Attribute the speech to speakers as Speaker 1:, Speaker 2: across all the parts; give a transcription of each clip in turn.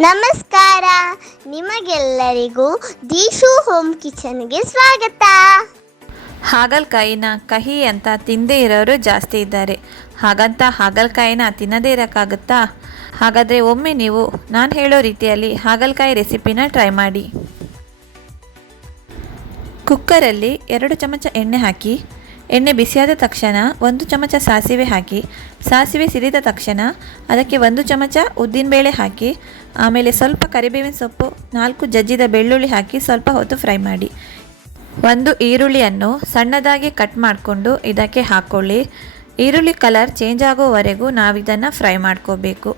Speaker 1: ನಮಸ್ಕಾರ. ನಿಮಗೆಲ್ಲರಿಗೂ ದೀಶು ಹೋಮ್ ಕಿಚನ್ಗೆ ಸ್ವಾಗತ.
Speaker 2: ಹಾಗಲಕಾಯಿನ ಕಹಿ ಅಂತ ತಿಂದೇ ಇರೋರು ಜಾಸ್ತಿ ಇದ್ದಾರೆ. ಹಾಗಂತ ಹಾಗಲಕಾಯಿನ ತಿನ್ನದೇ ಇರೋಕ್ಕಾಗುತ್ತಾ? ಹಾಗಾದರೆ ಒಮ್ಮೆ ನೀವು, ನಾನು ಹೇಳೋ ರೀತಿಯಲ್ಲಿ ಹಾಗಲಕಾಯಿ ರೆಸಿಪಿನ ಟ್ರೈ ಮಾಡಿ. ಕುಕ್ಕರಲ್ಲಿ ಎರಡು ಚಮಚ ಎಣ್ಣೆ ಹಾಕಿ ಎಣ್ಣೆ ಬಿಸಿಯಾದ ತಕ್ಷಣ ಒಂದು ಚಮಚ ಸಾಸಿವೆ ಹಾಕಿ, ಸಾಸಿವೆ ಸಿರಿದ ತಕ್ಷಣ ಅದಕ್ಕೆ ಒಂದು ಚಮಚ ಉದ್ದಿನಬೇಳೆ ಹಾಕಿ, ಆಮೇಲೆ ಸ್ವಲ್ಪ ಕರಿಬೇವಿನ ಸೊಪ್ಪು, ನಾಲ್ಕು ಜಜ್ಜಿದ ಬೆಳ್ಳುಳ್ಳಿ ಹಾಕಿ ಸ್ವಲ್ಪ ಹೊತ್ತು ಫ್ರೈ ಮಾಡಿ. ಒಂದು ಈರುಳ್ಳಿಯನ್ನು ಸಣ್ಣದಾಗಿ ಕಟ್ ಮಾಡಿಕೊಂಡು ಇದಕ್ಕೆ ಹಾಕ್ಕೊಳ್ಳಿ ಈರುಳ್ಳಿ ಕಲರ್ ಚೇಂಜ್ ಆಗೋವರೆಗೂ ನಾವಿದನ್ನು ಫ್ರೈ ಮಾಡ್ಕೋಬೇಕು.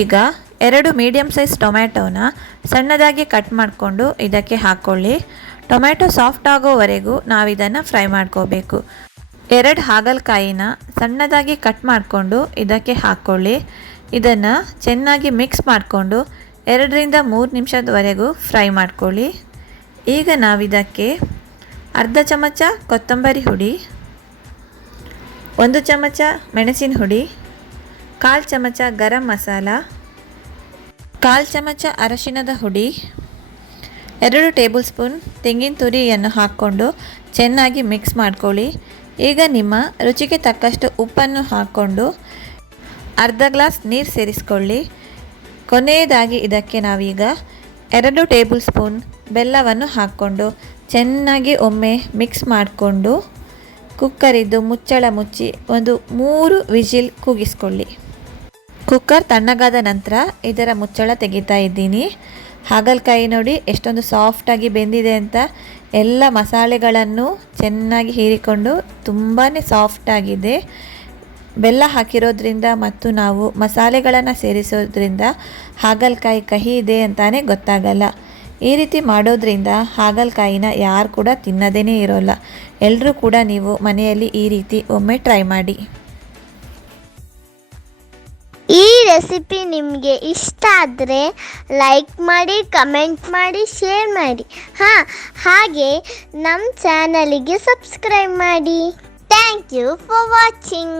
Speaker 2: ಈಗ ಎರಡು ಮೀಡಿಯಮ್ ಸೈಜ್ ಟೊಮ್ಯಾಟೋನ ಸಣ್ಣದಾಗಿ ಕಟ್ ಮಾಡಿಕೊಂಡು ಇದಕ್ಕೆ ಹಾಕ್ಕೊಳ್ಳಿ ಟೊಮ್ಯಾಟೊ ಸಾಫ್ಟ್ ಆಗೋವರೆಗೂ ನಾವಿದನ್ನು ಫ್ರೈ ಮಾಡ್ಕೋಬೇಕು. ಎರಡು ಹಾಗಲಕಾಯಿನ ಸಣ್ಣದಾಗಿ ಕಟ್ ಮಾಡಿಕೊಂಡು ಇದಕ್ಕೆ ಹಾಕ್ಕೊಳ್ಳಿ. ಇದನ್ನು ಚೆನ್ನಾಗಿ ಮಿಕ್ಸ್ ಮಾಡಿಕೊಂಡು ಎರಡರಿಂದ ಮೂರು ನಿಮಿಷದವರೆಗೂ ಫ್ರೈ ಮಾಡ್ಕೊಳ್ಳಿ. ಈಗ ನಾವಿದಕ್ಕೆ ಅರ್ಧ ಚಮಚ ಕೊತ್ತಂಬರಿ ಹುಡಿ, ಒಂದು ಚಮಚ ಮೆಣಸಿನ ಹುಡಿ, ಕಾಲು ಚಮಚ ಗರಂ ಮಸಾಲ, ಕಾಲು ಚಮಚ ಅರಶಿನದ ಹುಡಿ ಎರಡು ಟೇಬಲ್ ಸ್ಪೂನ್ ತೆಂಗಿನ ತುರಿಯನ್ನು ಹಾಕ್ಕೊಂಡು ಚೆನ್ನಾಗಿ ಮಿಕ್ಸ್ ಮಾಡ್ಕೊಳ್ಳಿ. ಈಗ ನಿಮ್ಮ ರುಚಿಗೆ ತಕ್ಕಷ್ಟು ಉಪ್ಪನ್ನು ಹಾಕ್ಕೊಂಡು ಅರ್ಧ ಗ್ಲಾಸ್ ನೀರು ಸೇರಿಸ್ಕೊಳ್ಳಿ. ಕೊನೆಯದಾಗಿ ಇದಕ್ಕೆ ನಾವೀಗ ಎರಡು ಟೇಬಲ್ ಸ್ಪೂನ್ ಬೆಲ್ಲವನ್ನು ಹಾಕ್ಕೊಂಡು ಚೆನ್ನಾಗಿ ಒಮ್ಮೆ ಮಿಕ್ಸ್ ಮಾಡಿಕೊಂಡು ಕುಕ್ಕರಿದ್ದು ಮುಚ್ಚಳ ಮುಚ್ಚಿ ಒಂದು ಮೂರು ವಿಜಿಲ್ ಕೂಗಿಸ್ಕೊಳ್ಳಿ ಕುಕ್ಕರ್ ತಣ್ಣಗಾದ ನಂತರ ಇದರ ಮುಚ್ಚಳ ತೆಗಿತಾ ಇದ್ದೀನಿ. ಹಾಗಲಕಾಯಿ ನೋಡಿ ಎಷ್ಟೊಂದು ಸಾಫ್ಟಾಗಿ ಬೆಂದಿದೆ ಅಂತ ಎಲ್ಲ ಮಸಾಲೆಗಳನ್ನು ಚೆನ್ನಾಗಿ ಹೀರಿಕೊಂಡು ತುಂಬಾ ಸಾಫ್ಟಾಗಿದೆ ಬೆಲ್ಲ ಹಾಕಿರೋದ್ರಿಂದ ಮತ್ತು ನಾವು ಮಸಾಲೆಗಳನ್ನು ಸೇರಿಸೋದ್ರಿಂದ ಹಾಗಲಕಾಯಿ ಕಹಿ ಇದೆ ಅಂತಲೇ ಗೊತ್ತಾಗಲ್ಲ. ಈ ರೀತಿ ಮಾಡೋದ್ರಿಂದ ಹಾಗಲಕಾಯಿನ ಯಾರು ಕೂಡ ತಿನ್ನದೇ ಇರೋಲ್ಲ. ಎಲ್ಲರೂ ಕೂಡ ನೀವು ಮನೆಯಲ್ಲಿ ಈ ರೀತಿ ಒಮ್ಮೆ ಟ್ರೈ ಮಾಡಿ.
Speaker 1: ಈ ರೆಸಿಪಿ ನಿಮಗೆ ಇಷ್ಟ ಆದರೆ ಲೈಕ್ ಮಾಡಿ ಕಮೆಂಟ್ ಮಾಡಿ ಶೇರ್ ಮಾಡಿ. ಹಾಂ, ಹಾಗೆ ನಮ್ಮ ಚಾನಲಿಗೆ ಸಬ್ಸ್ಕ್ರೈಬ್ ಮಾಡಿ. Thank you for watching